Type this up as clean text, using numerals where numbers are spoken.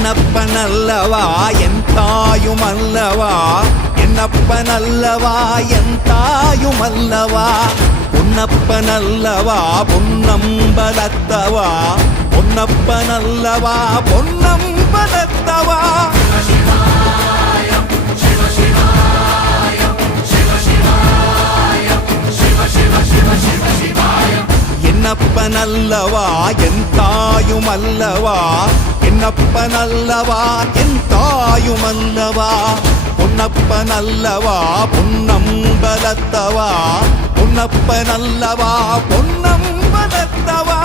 என்னப்பனல்லவா என் தாயுமல்லவா, என்னப்பனல்லவா என் தாயுமல்லவா, பொன்னப்பனல்லவா பொன்னம்பலத்தவா, பொன்னப்பனல்லவா பொன்னம்பலத்தவா. என்னப்பனல்லவா என் தாயுமல்லவா, என்னப்பனல்லவா என் தாயுமல்லவா, பொன்னப்பனல்லவா பொன்னம்பலத்தவா, பொன்னப்பனல்லவா பொன்னம்பலத்தவா.